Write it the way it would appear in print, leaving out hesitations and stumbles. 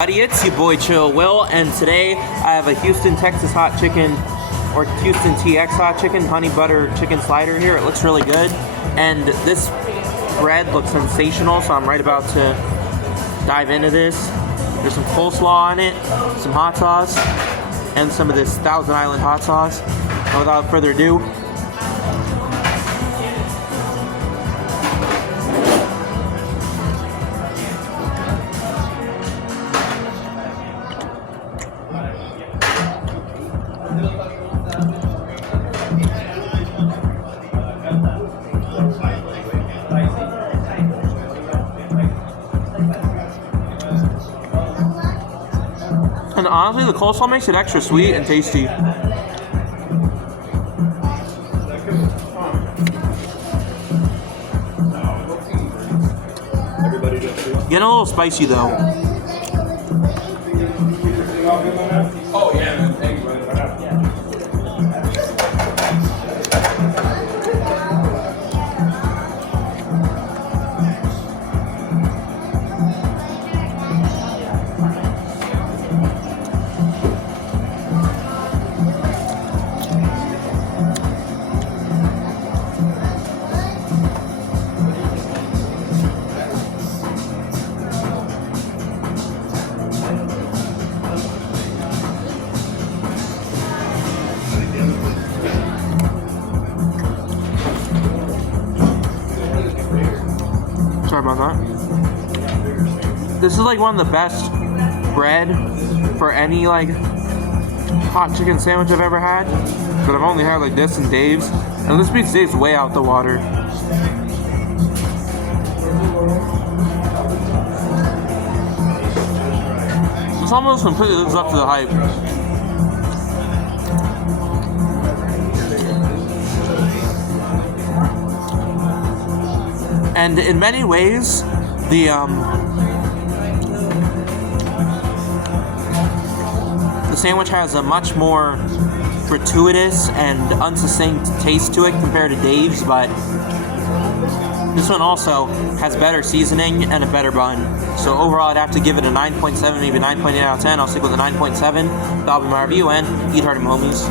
Howdy, it's your boy Chill Will, and today I have a Houston, Texas hot chicken, or Houston TX hot chicken, honey butter chicken slider here. It looks really good, and this bread looks sensational, so I'm right about to dive into this. There's some coleslaw on it, some hot sauce, and some of this Thousand Island hot sauce. And without further ado, and honestly, the coleslaw makes it extra sweet and tasty. Getting a little spicy though. Oh yeah, man. Thank you. Sorry about that. This is like one of the best bread for any like hot chicken sandwich I've ever had. But I've only had like this and Dave's. And this beats Dave's way out the water. This almost completely lives up to the hype. And in many ways, the sandwich has a much more gratuitous and unsuccinct taste to it compared to Dave's, but this one also has better seasoning and a better bun. So overall, I'd have to give it a 9.7, maybe 9.8 out of 10. I'll stick with a 9.7. That'll be my review, and eat hearty, homies.